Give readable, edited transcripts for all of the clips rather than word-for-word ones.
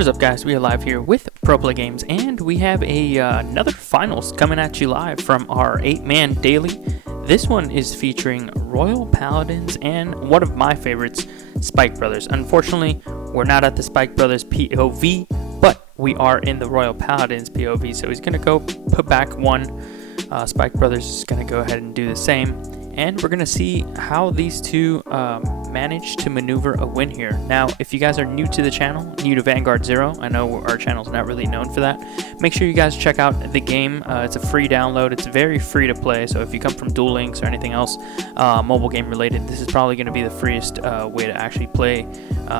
What is up, guys? We are live here with ProPlay Games, and we have another finals coming at you live from our 8-man daily. This one is featuring Royal Paladins and one of my favorites, Spike Brothers. Unfortunately, we're not at the Spike Brothers POV, but we are in the Royal Paladins POV, so he's going to go put back one. Spike Brothers is going to go ahead and do the same. And we're going to see how these two manage to maneuver a win here. Now, if you guys are new to the channel, new to Vanguard Zero, I know our channel's not really known for that, make sure you guys check out the game. It's a free download. It's very free to play, so if you come from Duel Links or anything else mobile game related, this is probably going to be the freest way to actually play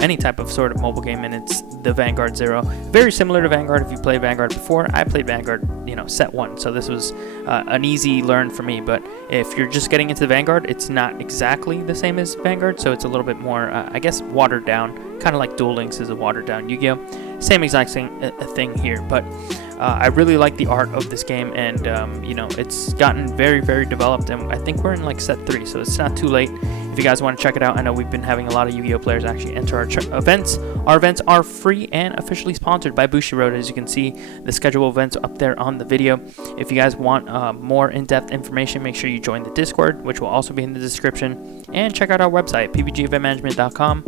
any type of sort of mobile game, and it's the Vanguard Zero. Very similar to Vanguard if you played Vanguard before. I played Vanguard, set 1, so this was an easy learn for me, but if you're just getting into Vanguard, it's not exactly the same as Vanguard, so it's a little bit more, I guess, watered down, kind of like Duel Links is a watered down Yu-Gi-Oh! Same exact thing here, but I really like the art of this game, and it's gotten very, very developed, and I think we're in like set 3, so it's not too late. If you guys want to check it out, I know we've been having a lot of Yu-Gi-Oh! Players actually enter our events. Our events are free and officially sponsored by Bushiroad. As you can see, the schedule of events up there on the video. If you guys want more in-depth information, make sure you join the Discord, which will also be in the description, and check out our website, pbgeventmanagement.com.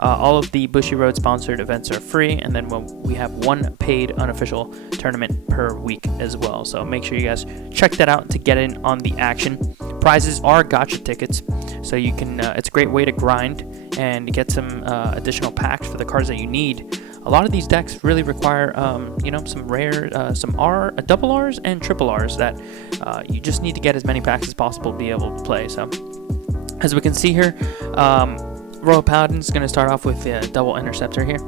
All of the Bushiroad sponsored events are free, and then we have one paid unofficial tournament per week as well. So make sure you guys check that out to get in on the action. Prizes are gacha tickets, so you can. It's a great way to grind and get some additional packs for the cards that you need. A lot of these decks really require, some rare, some double Rs and triple Rs that you just need to get as many packs as possible to be able to play. So, as we can see here, Royal Paladin is going to start off with the double interceptor here,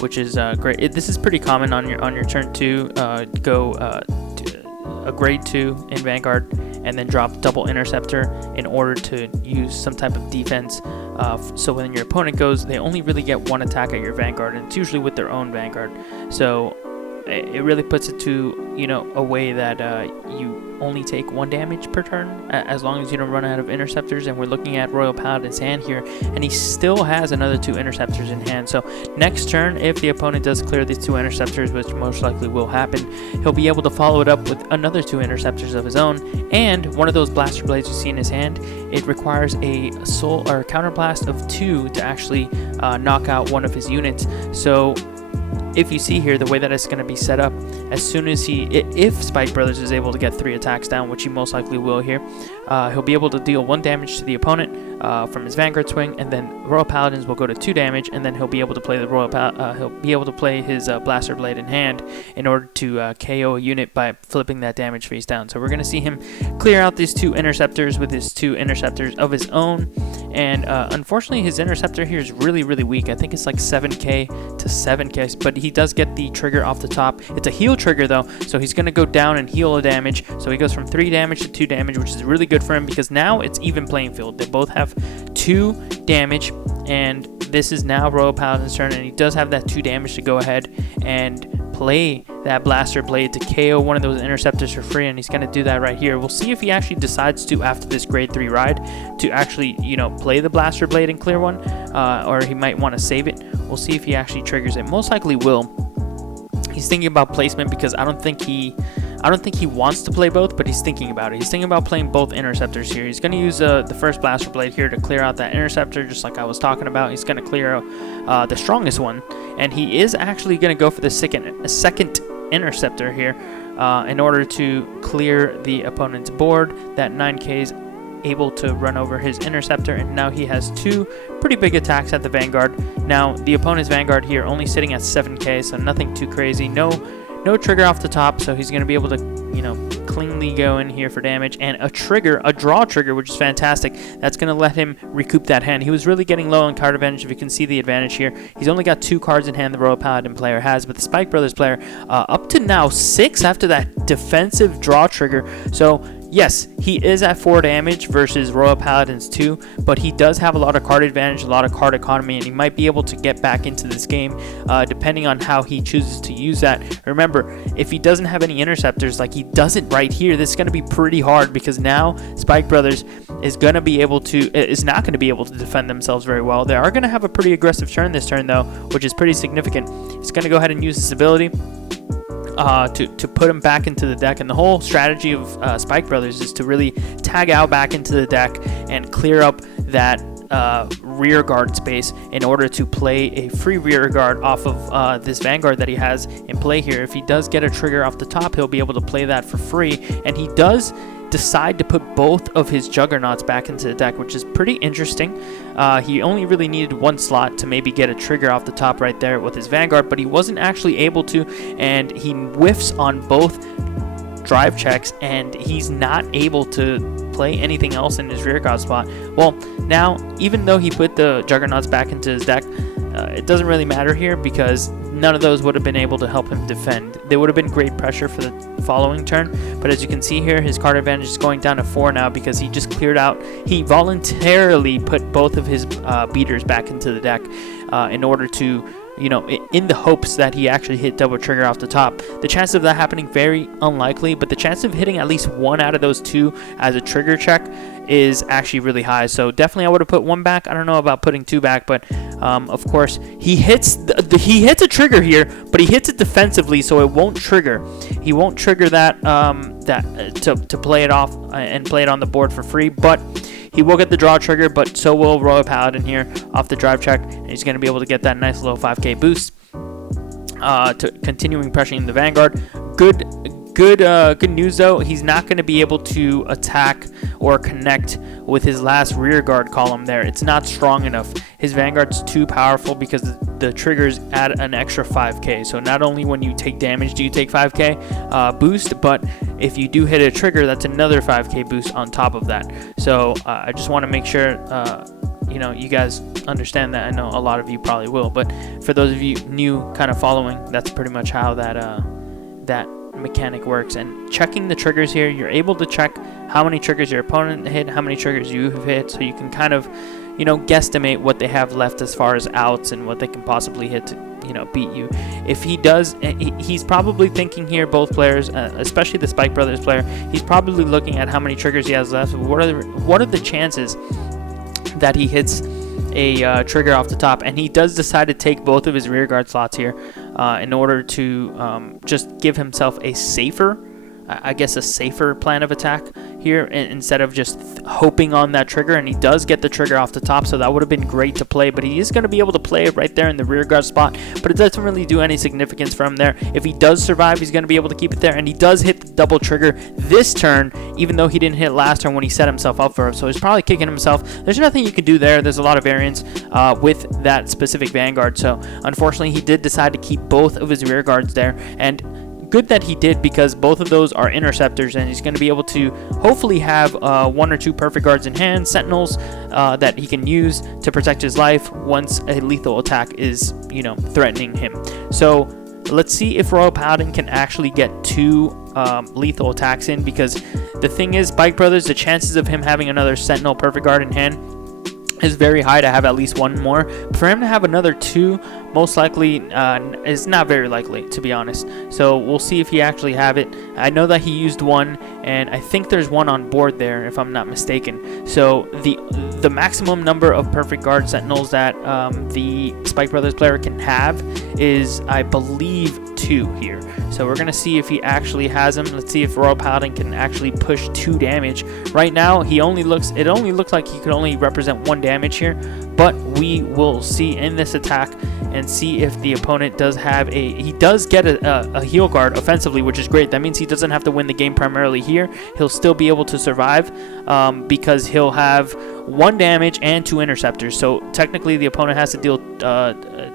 which is great. This is pretty common on your turn 2. Go a grade 2 in Vanguard and then drop double interceptor in order to use some type of defense. So when your opponent goes, they only really get one attack at your Vanguard, and it's usually with their own Vanguard. So it really puts it to a way that you only take 1 damage per turn as long as you don't run out of interceptors. And we're looking at Royal Paladin's hand here, and he still has another 2 interceptors in hand. So next turn, if the opponent does clear these 2 interceptors, which most likely will happen, he'll be able to follow it up with another 2 interceptors of his own, and one of those blaster blades you see in his hand. It requires a soul or counterblast of 2 to actually knock out one of his units. So if you see here, the way that it's going to be set up, as soon as if Spike Brothers is able to get 3 attacks down, which he most likely will here, he'll be able to deal 1 damage to the opponent from his Vanguard swing, and then Royal Paladins will go to 2 damage, and then he'll be able to play his Blaster Blade in hand in order to KO a unit by flipping that damage face down. So we're going to see him clear out these 2 interceptors with his 2 interceptors of his own, and unfortunately his interceptor here is really, really weak. I think it's like 7k to 7k, but he does get the trigger off the top. It's a heal trigger though, so he's going to go down and heal a damage. So he goes from 3 damage to 2 damage, which is really good for him because now it's even playing field. They both have 2 damage, and this is now Royal Paladin's turn, and he does have that 2 damage to go ahead and play that Blaster Blade to KO one of those interceptors for free, and he's going to do that right here. We'll see if he actually decides to, after this grade 3 ride, to actually, play the Blaster Blade and clear one, or he might want to save it. We'll see if he actually triggers it. Most likely will. He's thinking about placement because I don't think he wants to play both, but he's thinking about it. He's thinking about playing both interceptors here. He's going to use the first Blaster Blade here to clear out that interceptor, just like I was talking about. He's going to clear out the strongest one, and he is actually going to go for the second interceptor here in order to clear the opponent's board. That 9k is able to run over his interceptor, and now he has 2 pretty big attacks at the Vanguard. Now the opponent's Vanguard here only sitting at 7k, so nothing too crazy. No trigger off the top, so he's going to be able to cleanly go in here for damage, and a draw trigger, which is fantastic. That's going to let him recoup that hand. He was really getting low on card advantage. If you can see the advantage here, he's only got 2 cards in hand the Royal Paladin player has, but the Spike Brothers player up to now 6 after that defensive draw trigger. So Yes, he is at 4 damage versus Royal Paladin's 2, but he does have a lot of card advantage, a lot of card economy, and he might be able to get back into this game depending on how he chooses to use that. Remember, if he doesn't have any interceptors like he doesn't right here, this is going to be pretty hard because now Spike Brothers is not going to be able to defend themselves very well. They are going to have a pretty aggressive turn this turn though, which is pretty significant. He's going to go ahead and use this ability to put him back into the deck, and the whole strategy of Spike Brothers is to really tag out back into the deck and clear up that rear guard space in order to play a free rear guard off of this Vanguard that he has in play here. If he does get a trigger off the top, he'll be able to play that for free, and he does decide to put both of his Juggernauts back into the deck, which is pretty interesting. He only really needed one slot to maybe get a trigger off the top right there with his Vanguard, but he wasn't actually able to, and he whiffs on both drive checks, and he's not able to play anything else in his rear guard spot. Well, now, even though he put the Juggernauts back into his deck, it doesn't really matter here because none of those would have been able to help him defend. They would have been great pressure for the following turn, but as you can see here, his card advantage is going down to 4 now because he just cleared out. He voluntarily put both of his beaters back into the deck in order to, in the hopes that he actually hit double trigger off the top. The chance of that happening, very unlikely, but the chance of hitting at least one out of those 2 as a trigger check is actually really high. So definitely I would have put 1 back. I don't know about putting 2 back, but of course he hits he hits a trigger here, but he hits it defensively, so it won't trigger. He won't trigger that to play it off and play it on the board for free, but he will get the draw trigger, but so will Royal Paladin here off the drive check, and he's going to be able to get that nice little 5k boost to continuing pressuring the Vanguard. Good news though, he's not going to be able to attack or connect with his last rear guard column there. It's not strong enough. His Vanguard's too powerful because the triggers add an extra 5k. So not only when you take damage do you take 5k boost, but if you do hit a trigger, that's another 5k boost on top of that. So I just want to make sure you guys understand that. I know a lot of you probably will, but for those of you new kind of following, that's pretty much how that mechanic works. And checking the triggers here, you're able to check how many triggers your opponent hit, how many triggers you have hit, so you can kind of guesstimate what they have left as far as outs and what they can possibly hit to beat you. If he does, he's probably thinking here, both players, especially the Spike Brothers player, he's probably looking at how many triggers he has left. What are the chances that he hits a trigger off the top? And he does decide to take both of his rear guard slots here in order to just give himself a safer plan of attack here instead of just hoping on that trigger. And he does get the trigger off the top, so that would have been great to play, but he is going to be able to play it right there in the rear guard spot, but it doesn't really do any significance for him there. If he does survive, he's going to be able to keep it there, and he does hit the double trigger this turn, even though he didn't hit last turn when he set himself up for it, so he's probably kicking himself. There's nothing you can do there. There's a lot of variance with that specific Vanguard, so unfortunately he did decide to keep both of his rear guards there, and good that he did because both of those are interceptors, and he's going to be able to hopefully have 1 or 2 perfect guards in hand, sentinels that he can use to protect his life once a lethal attack is threatening him. So let's see if Royal Paladin can actually get 2 lethal attacks in, because the thing is, Spike Brothers, the chances of him having another sentinel perfect guard in hand is very high to have at least 1 more. For him to have another 2, most likely is not very likely, to be honest. So we'll see if he actually have it. I know that he used 1, and I think there's 1 on board there, if I'm not mistaken. So the maximum number of perfect guard sentinels that the Spike Brothers player can have is, I believe, 2 here. So we're gonna see if he actually has them. Let's see if Royal Paladin can actually push 2 damage. Right now, it only looks like he could only represent 1 damage here, but we will see in this attack and see if the opponent does have he does get a heal guard offensively, which is great. That means he doesn't have to win the game primarily here. He'll still be able to survive because he'll have 1 damage and 2 interceptors. So technically the opponent has to deal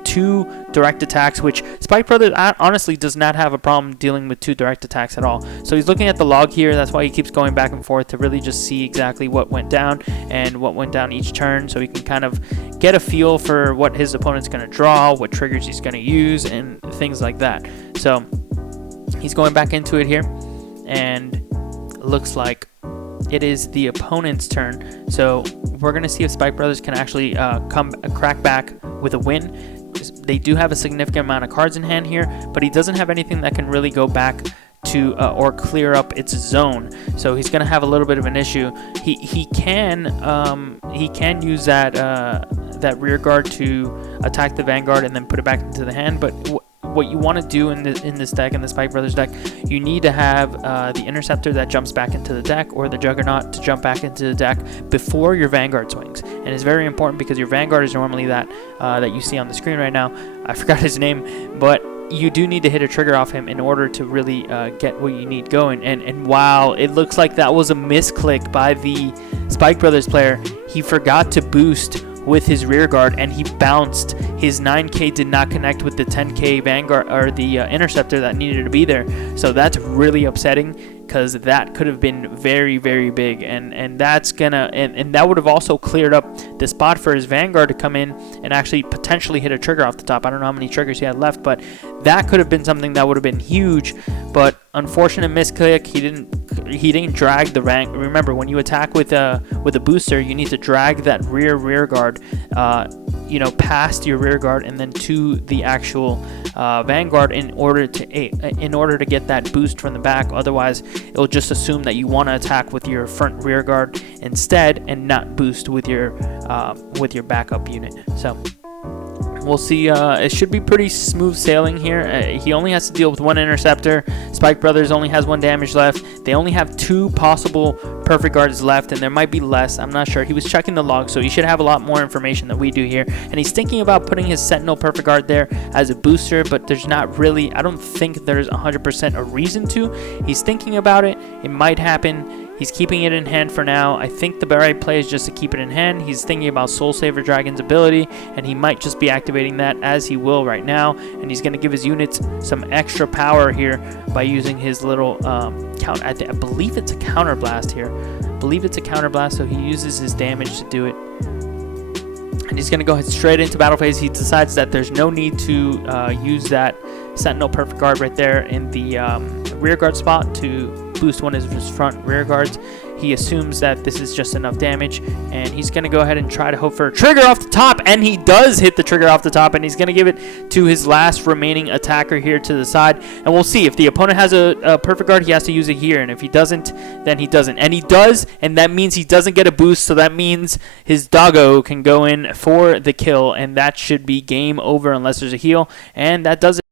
2 direct attacks, which Spike Brothers honestly does not have a problem dealing with 2 direct attacks at all. So he's looking at the log here. That's why he keeps going back and forth to really just see exactly what went down and what went down each turn, so he can kind of get a feel for what his opponent's going to draw, what triggers he's going to use, and things like that. So he's going back into it here, and looks like it is the opponent's turn. So we're going to see if Spike Brothers can actually crack back with a win. They do have a significant amount of cards in hand here, but he doesn't have anything that can really go back to or clear up its zone. So he's going to have a little bit of an issue. He can use that rear guard to attack the Vanguard and then put it back into the hand, but what you want to do in this deck, in the Spike Brothers deck, you need to have the Interceptor that jumps back into the deck, or the Juggernaut to jump back into the deck before your Vanguard swings. And it's very important because your Vanguard is normally that you see on the screen right now. I forgot his name, but you do need to hit a trigger off him in order to really get what you need going. And wow, it looks like that was a misclick by the Spike Brothers player. He forgot to boost with his rear guard, and he bounced. His 9K did not connect with the 10K Vanguard or the Interceptor that needed to be there. So that's really upsetting, because that could have been very, very big, and that's gonna and that would have also cleared up the spot for his Vanguard to come in and actually potentially hit a trigger off the top. I don't know how many triggers he had left, but that could have been something that would have been huge. But unfortunate misclick. He didn't drag the rank. Remember, when you attack with a booster, you need to drag that rear guard past your rear guard and then to the actual Vanguard in order to get that boost from the back. Otherwise, it'll just assume that you want to attack with your front rear guard instead and not boost with your backup unit. So we'll see. It should be pretty smooth sailing here. He only has to deal with one Interceptor. Spike Brothers only has 1 damage left. They only have 2 possible perfect guards left, and there might be less. I'm not sure. He was checking the log, so he should have a lot more information than we do here. And he's thinking about putting his Sentinel perfect guard there as a booster, but there's not really, I don't think there's 100% a reason to. He's thinking about it. It might happen. He's keeping it in hand for now. I think the right play is just to keep it in hand. He's thinking about Soul Saver Dragon's ability, and he might just be activating that, as he will right now. And he's going to give his units some extra power here by using his little count. I believe it's a counter blast here. I believe it's a counter blast, so he uses his damage to do it. And he's going to go straight into battle phase. He decides that there's no need to use that Sentinel perfect guard right there in the rear guard spot to boost one of his front rear guards. He assumes that this is just enough damage, and he's going to go ahead and try to hope for a trigger off the top, and he does hit the trigger off the top, and he's going to give it to his last remaining attacker here to the side. And we'll see. If the opponent has a perfect guard, he has to use it here, and if he doesn't, then he doesn't. And he does, and that means he doesn't get a boost, so that means his doggo can go in for the kill, and that should be game over unless there's a heal, and that does it.